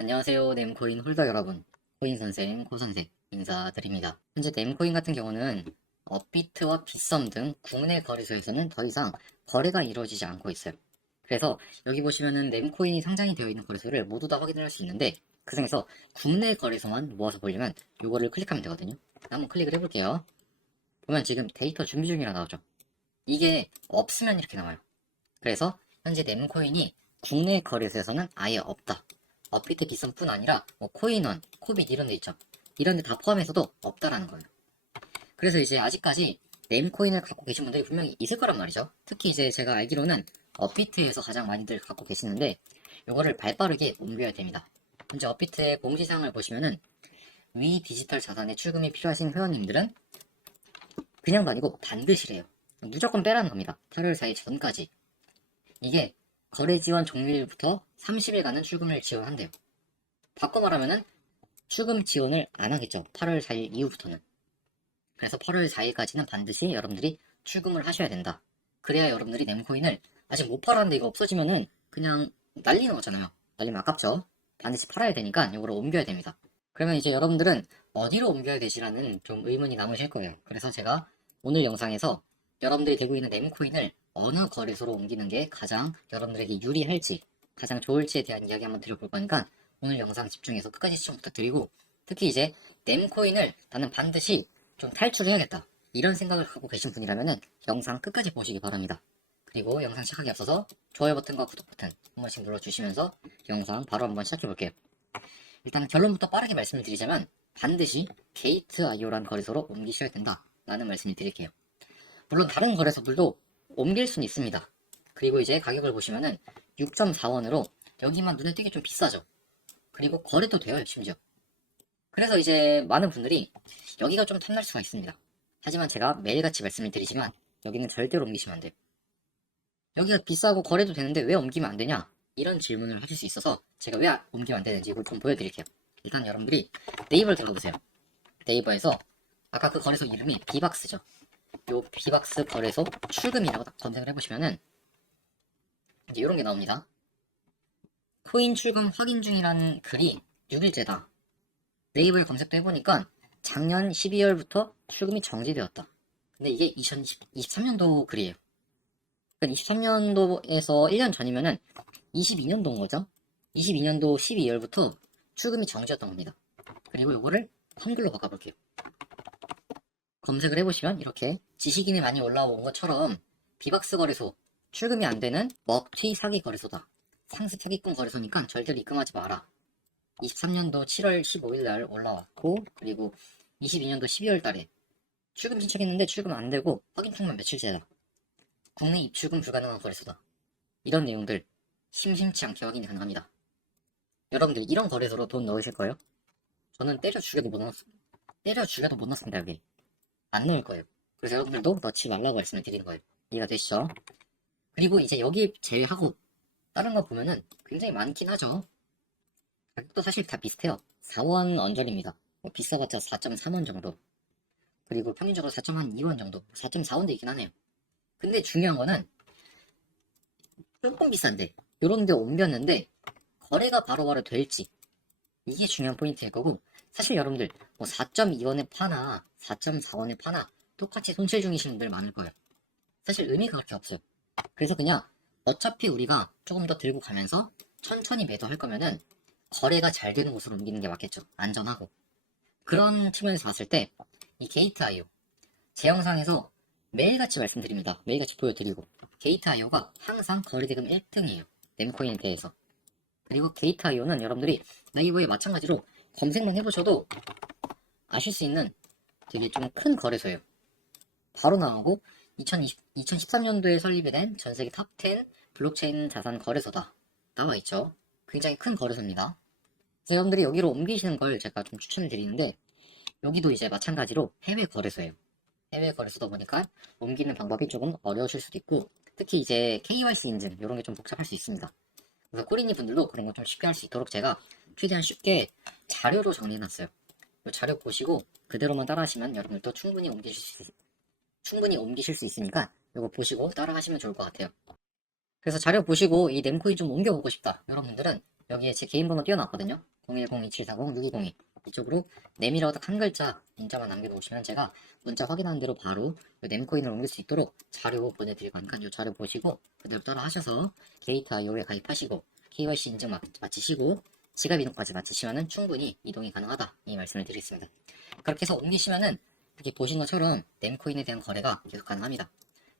안녕하세요. nem코인 홀더 여러분. 코인 선생, 고선생 인사드립니다. 현재 nem코인 같은 경우는 업비트와 빗썸 등 국내 거래소에서는 더 이상 거래가 이루어지지 않고 있어요. 그래서 여기 보시면은 nem코인이 상장이 되어 있는 거래소를 모두 다 확인을 할수 있는데 그 중에서 국내 거래소만 모아서 보려면 이거를 클릭하면 되거든요. 한번 클릭을 해볼게요. 보면 지금 데이터 준비 중이라 나오죠. 이게 없으면 이렇게 나와요. 그래서 현재 nem코인이 국내 거래소에서는 아예 없다. 업비트 비썸뿐 아니라 뭐 코인원, 코빗 이런 데 있죠. 이런 데 다 포함해서도 없다라는 거예요. 그래서 이제 아직까지 네임코인을 갖고 계신 분들이 분명히 있을 거란 말이죠. 특히 이제 제가 알기로는 업비트에서 가장 많이들 갖고 계시는데 요거를 발빠르게 옮겨야 됩니다. 현재 업비트의 공지사항을 보시면은 위 디지털 자산에 출금이 필요하신 회원님들은 그냥도 아니고 반드시래요. 무조건 빼라는 겁니다. 8월 4일 전까지. 이게 거래 지원 종료일부터 30일간은 출금을 지원한대요. 바꿔 말하면은 출금 지원을 안 하겠죠. 8월 4일 이후부터는. 그래서 8월 4일까지는 반드시 여러분들이 출금을 하셔야 된다. 그래야 여러분들이 nem코인을 아직 못 팔았는데 이거 없어지면은 그냥 난리 나잖아요. 날리면 아깝죠. 반드시 팔아야 되니까 이거를 옮겨야 됩니다. 그러면 이제 여러분들은 어디로 옮겨야 되시라는 좀 의문이 남으실 거예요. 그래서 제가 오늘 영상에서 여러분들이 들고 있는 nem코인을 어느 거래소로 옮기는 게 가장 여러분들에게 유리할지 가장 좋을지에 대한 이야기 한번 드려볼 거니까 오늘 영상 집중해서 끝까지 시청 부탁드리고 특히 이제 nem코인을 나는 반드시 좀 탈출해야겠다 이런 생각을 갖고 계신 분이라면 영상 끝까지 보시기 바랍니다. 그리고 영상 시작하기 앞서서 좋아요 버튼과 구독 버튼 한 번씩 눌러주시면서 영상 바로 한번 시작해 볼게요. 일단 결론부터 빠르게 말씀을 드리자면 반드시 게이트.io라는 거래소로 옮기셔야 된다 라는 말씀을 드릴게요. 물론 다른 거래소들도 옮길 수는 있습니다. 그리고 이제 가격을 보시면은 6.4원으로 여기만 눈에 띄게 좀 비싸죠. 그리고 거래도 돼요, 심지어. 그래서 이제 많은 분들이 여기가 좀 탐날 수가 있습니다. 하지만 제가 매일같이 말씀을 드리지만 여기는 절대로 옮기시면 안 돼요. 여기가 비싸고 거래도 되는데 왜 옮기면 안 되냐? 이런 질문을 하실 수 있어서 제가 왜 옮기면 안 되는지 이걸 좀 보여드릴게요. 일단 여러분들이 네이버를 들어보세요. 네이버에서 아까 그 거래소 이름이 비박스죠. 요 비박스 거래소 출금이라고 딱 검색을 해보시면은 이제 이런 게 나옵니다. 코인 출금 확인 중이라는 글이 6일째다. 네이버에 검색도 해보니까 작년 12월부터 출금이 정지되었다. 근데 이게 2023년도 글이에요. 그러니까 23년도에서 1년 전이면은 22년도인 거죠. 22년도 12월부터 출금이 정지였던 겁니다. 그리고 이거를 한글로 바꿔볼게요. 검색을 해보시면 이렇게 지식인이 많이 올라온 것처럼 비박스 거래소 출금이 안 되는 먹튀 사기 거래소다. 상습 사기꾼 거래소니까 절대로 입금하지 마라. 23년도 7월 15일 날 올라왔고 그리고 22년도 12월 달에 출금 신청했는데 출금 안 되고 확인 통만 며칠째다. 국내 입출금 불가능한 거래소다. 이런 내용들 심심치 않게 확인이 가능합니다. 여러분들 이런 거래소로 돈 넣으실 거예요? 저는 때려 죽여도 못 넣었습니다. 때려 죽여도 못 넣습니다 여기. 안 넣을 거예요. 그래서 여러분들도 넣지 말라고 말씀을 드리는 거예요. 이해가 되시죠? 그리고 이제 여기 제외하고 다른 거 보면은 굉장히 많긴 하죠. 가격도 사실 다 비슷해요. 4원 언저리입니다. 뭐 비싸봤자 4.3원 정도. 그리고 평균적으로 4.2원 정도. 4.4원도 있긴 하네요. 근데 중요한 거는 조금 비싼데 요런 데 옮겼는데 거래가 바로바로 될지 이게 중요한 포인트일 거고 사실 여러분들 뭐 4.2원에 파나 4.4원에 파나 똑같이 손실 중이신 분들 많을 거예요. 사실 의미가 그렇게 없어요. 그래서 그냥 어차피 우리가 조금 더 들고 가면서 천천히 매도할 거면은 거래가 잘 되는 곳으로 옮기는 게 맞겠죠. 안전하고. 그런 측면에서 봤을 때 이 게이트.io 제 영상에서 매일같이 말씀드립니다. 매일같이 보여드리고 게이트.io가 항상 거래대금 1등이에요. nem코인에 대해서. 그리고 게이트.io는 여러분들이 네이버에 마찬가지로 검색만 해보셔도 아실 수 있는 되게 좀 큰 거래소예요. 바로 나오고 2020, 2013년도에 설립이 된 전세계 탑10 블록체인 자산 거래소다. 나와 있죠. 굉장히 큰 거래소입니다. 여러분들이 여기로 옮기시는 걸 제가 좀 추천을 드리는데 여기도 이제 마찬가지로 해외 거래소예요. 해외 거래소다 보니까 옮기는 방법이 조금 어려우실 수도 있고 특히 이제 KYC 인증 이런 게 좀 복잡할 수 있습니다. 그래서 꼬리니 분들도 그런 거 좀 쉽게 할 수 있도록 제가 최대한 쉽게 자료로 정리해놨어요. 이 자료 보시고 그대로만 따라하시면 여러분들도 충분히 옮기실 수 있, 충분히 옮기실 수 있으니까 이거 보시고 따라하시면 좋을 것 같아요. 그래서 자료 보시고 이 nem코인 좀 옮겨보고 싶다. 여러분들은 여기에 제 개인 번호 띄워놨거든요. 010-2740-6202 이쪽으로 딱한 글자 문자만 남겨놓으시면 제가 문자 확인하는 대로 바로 이 램코인을 옮길 수 있도록 자료 보내드릴 거니까 이 자료 보시고 그대로 따라 하셔서 게이트 IO에 가입하시고 KYC 인증 마- 마치시고 지갑 이동까지 마치시면은 충분히 이동이 가능하다 이 말씀을 드리겠습니다. 그렇게 해서 옮기시면은 이렇게 보신 것처럼 램코인에 대한 거래가 계속 가능합니다.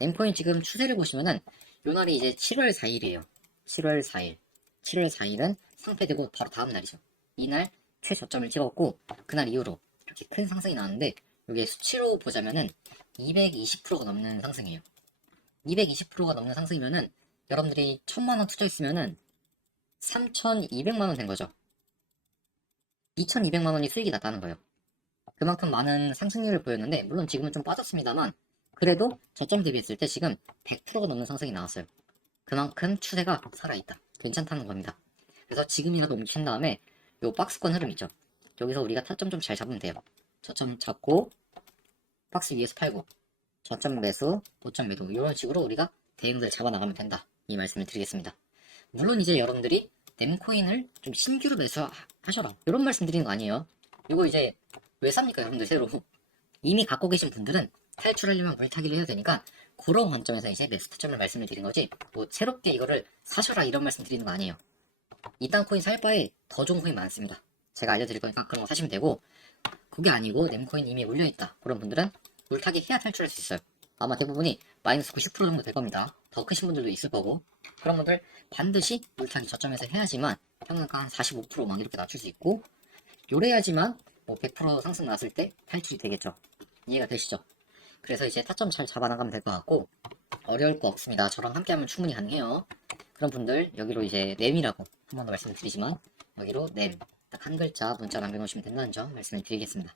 램코인 지금 추세를 보시면은 요 날이 이제 7월 4일이에요. 7월 4일. 7월 4일은 상패되고 바로 다음 날이죠. 이날 최저점을 찍었고 그날 이후로 이렇게 큰 상승이 나왔는데 이게 수치로 보자면은 220%가 넘는 상승이에요. 220%가 넘는 상승이면은 여러분들이 1000만 원 투자했으면은 3,200만 원 된 거죠. 2,200만 원이 수익이 났다는 거예요. 그만큼 많은 상승률을 보였는데 물론 지금은 좀 빠졌습니다만 그래도 저점 대비했을 때 지금 100%가 넘는 상승이 나왔어요. 그만큼 추세가 살아있다. 괜찮다는 겁니다. 그래서 지금이라도 옮긴 다음에 요 박스권 흐름 있죠. 여기서 우리가 타점 좀 잘 잡으면 돼요. 저점 잡고 박스 위에서 팔고 저점 매수, 고점 매도 이런 식으로 우리가 대응들 잡아나가면 된다. 이 말씀을 드리겠습니다. 물론 이제 여러분들이 nem코인을 좀 신규로 매수하셔라. 이런 말씀 드리는 거 아니에요. 이거 이제 왜 삽니까 여러분들 새로 이미 갖고 계신 분들은 탈출하려면 물타기를 해야 되니까 그런 관점에서 이제 매수 타점을 말씀을 드린 거지 뭐 새롭게 이거를 사셔라 이런 말씀 드리는 거 아니에요. 이딴 코인 살 바에 더 좋은 코인 많습니다. 제가 알려드릴 거니까 그런 거 사시면 되고 그게 아니고 nem코인 이미 물려있다 그런 분들은 물타기 해야 탈출할 수 있어요. 아마 대부분이 마이너스 90% 정도 될 겁니다. 더 크신 분들도 있을 거고 그런 분들 반드시 물타기 저점에서 해야지만 평균가 한 45%막 이렇게 낮출 수 있고 요래야지만 뭐 100% 상승 났을 때 탈출이 되겠죠. 이해가 되시죠? 그래서 이제 타점 잘 잡아나가면 될 것 같고 어려울 거 없습니다. 저랑 함께하면 충분히 가능해요. 그런 분들 여기로 이제 램이라고 한 번 더 말씀을 드리지만 여기로 램 딱 한 글자 문자 남겨놓으시면 된다는 점 말씀을 드리겠습니다.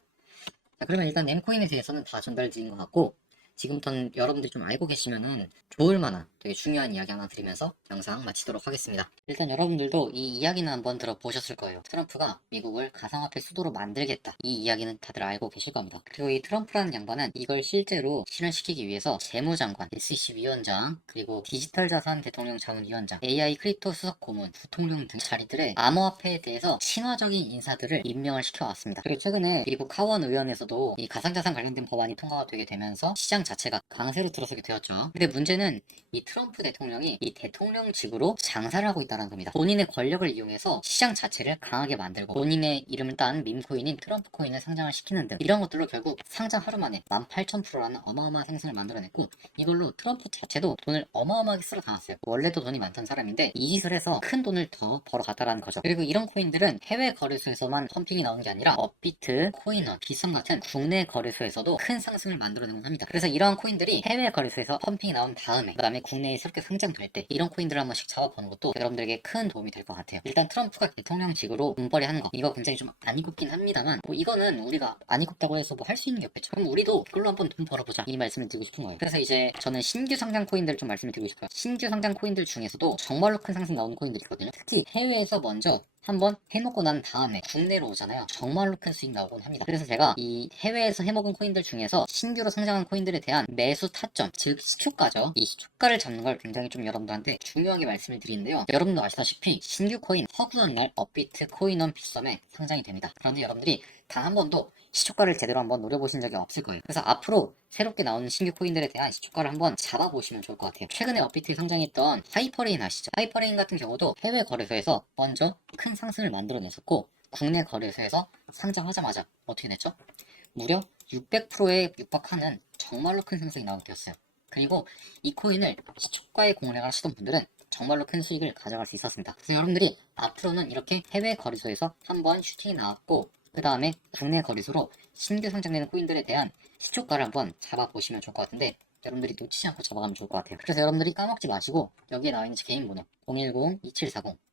자 그러면 일단 램코인에 대해서는 다 전달드린 것 같고 지금부터는 여러분들이 좀 알고 계시면은 좋을 만한 되게 중요한 이야기 하나 드리면서 영상 마치도록 하겠습니다. 일단 여러분들도 이 이야기는 한번 들어보셨을 거예요. 트럼프가 미국을 가상화폐 수도로 만들겠다. 이 이야기는 다들 알고 계실 겁니다. 그리고 이 트럼프라는 양반은 이걸 실제로 실현시키기 위해서 재무장관, SEC 위원장, 그리고 디지털 자산 대통령 자문위원장, AI 크립토 수석 고문, 부통령 등 자리들의 암호화폐에 대해서 친화적인 인사들을 임명을 시켜왔습니다. 그리고 최근에 미국 하원 의원에서도 이 가상자산 관련된 법안이 통과가 되게 되면서 시장 자체가 강세로 들어서게 되었죠. 근데 문제는 이 트럼프 대통령이 이 대통령직으로 장사를 하고 있다는 겁니다. 본인의 권력을 이용해서 시장 자체를 강하게 만들고 본인의 이름을 딴 밈코인인 트럼프 코인을 상장을 시키는 등 이런 것들로 결국 상장 하루 만에 18,000%라는 어마어마한 생산을 만들어냈고 이걸로 트럼프 자체도 돈을 어마어마하게 쓸어 담았어요. 원래도 돈이 많던 사람인데 이 짓을 해서 큰 돈을 더 벌어갔다라는 거죠. 그리고 이런 코인들은 해외 거래소에서만 펌핑이 나오는 게 아니라 업비트, 코인원, 비썸 같은 국내 거래소에서도 큰 상승을 만들어내곤 합니다. 그래서 이러한 코인들이 해외 거래소에서 펌핑이 나온 다음에 그 다음에 국내 에 새롭게 상장될 때 이런 코인들을 한 번씩 잡아보는 것도 여러분들에게 큰 도움이 될 것 같아요. 일단 트럼프가 대통령직으로 돈벌이 하는 거 이거 굉장히 좀안 이굽긴 합니다만 뭐 이거는 우리가 안 이굽다고 해서 뭐 할 수 있는 게 없겠죠. 그럼 우리도 그걸로 한번 돈 벌어보자 이 말씀을 드리고 싶은 거예요. 그래서 이제 저는 신규 상장 코인들을 좀 말씀을 드리고 싶어요. 신규 상장 코인들 중에서도 정말로 큰 상승 나오는 코인들이 있거든요. 특히 해외에서 먼저 한번 해먹고 난 다음에 국내로 오잖아요. 정말로 큰 수익 나오곤 합니다. 그래서 제가 이 해외에서 해먹은 코인들 중에서 신규로 상장한 코인들에 대한 매수 타점, 즉 시초가죠. 이 시초가를 잡는 걸 굉장히 좀 여러분들한테 중요하게 말씀을 드리는데요. 여러분도 아시다시피 신규 코인 허구한 날 업비트 코인원 비썸에 상장이 됩니다. 그런데 여러분들이 단 한 번도 시초가를 제대로 한번 노려보신 적이 없을 거예요. 그래서 앞으로 새롭게 나오는 신규 코인들에 대한 시초가를 한번 잡아보시면 좋을 것 같아요. 최근에 업비트에 상장했던 하이퍼레인 아시죠? 하이퍼레인 같은 경우도 해외 거래소에서 먼저 큰 상승을 만들어냈었고 국내 거래소에서 상장하자마자 어떻게 됐죠? 무려 600%에 육박하는 정말로 큰 상승이 나오게 되었어요. 그리고 이 코인을 시초가에 공략을 하시던 분들은 정말로 큰 수익을 가져갈 수 있었습니다. 그래서 여러분들이 앞으로는 이렇게 해외 거래소에서 한번 슈팅이 나왔고 그 다음에 국내 거래소로 신규 상장되는 코인들에 대한 시초가를 한번 잡아보시면 좋을 것 같은데 여러분들이 놓치지 않고 잡아가면 좋을 것 같아요. 그래서 여러분들이 까먹지 마시고 여기에 나와 있는 제 개인 번호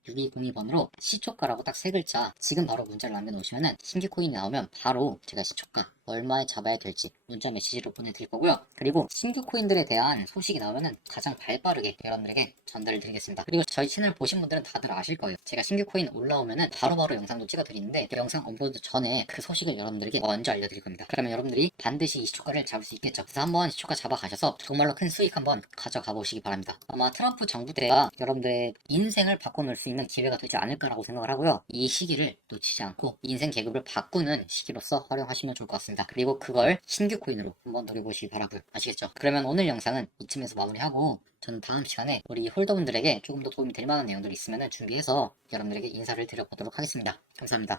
010-2740-6202번으로 시초가라고 딱 세 글자 지금 바로 문자를 남겨놓으시면 신규 코인이 나오면 바로 제가 시초가 얼마에 잡아야 될지 문자 메시지로 보내드릴 거고요. 그리고 신규 코인들에 대한 소식이 나오면 가장 발빠르게 여러분들에게 전달을 드리겠습니다. 그리고 저희 채널 보신 분들은 다들 아실 거예요. 제가 신규 코인 올라오면은 바로바로 영상도 찍어드리는데 그 영상 업로드 전에 그 소식을 여러분들에게 먼저 알려드릴 겁니다. 그러면 여러분들이 반드시 이 시초가를 잡을 수 있겠죠. 그래서 한번 시초가 잡아가셔서 정말로 큰 수익 한번 가져가 보시기 바랍니다. 아마 트럼프 정부 때가 여러분들의 인생을 바꿔놓을 수 있는 있는 기회가 되지 않을까라고 생각을 하고요. 이 시기를 놓치지 않고 인생 계급을 바꾸는 시기로서 활용하시면 좋을 것 같습니다. 그리고 그걸 신규 코인으로 한번 노려보시기 바라고요. 아시겠죠? 그러면 오늘 영상은 이쯤에서 마무리하고 저는 다음 시간에 우리 홀더분들에게 조금 더 도움이 될 만한 내용들이 있으면 준비해서 여러분들에게 인사를 드려보도록 하겠습니다. 감사합니다.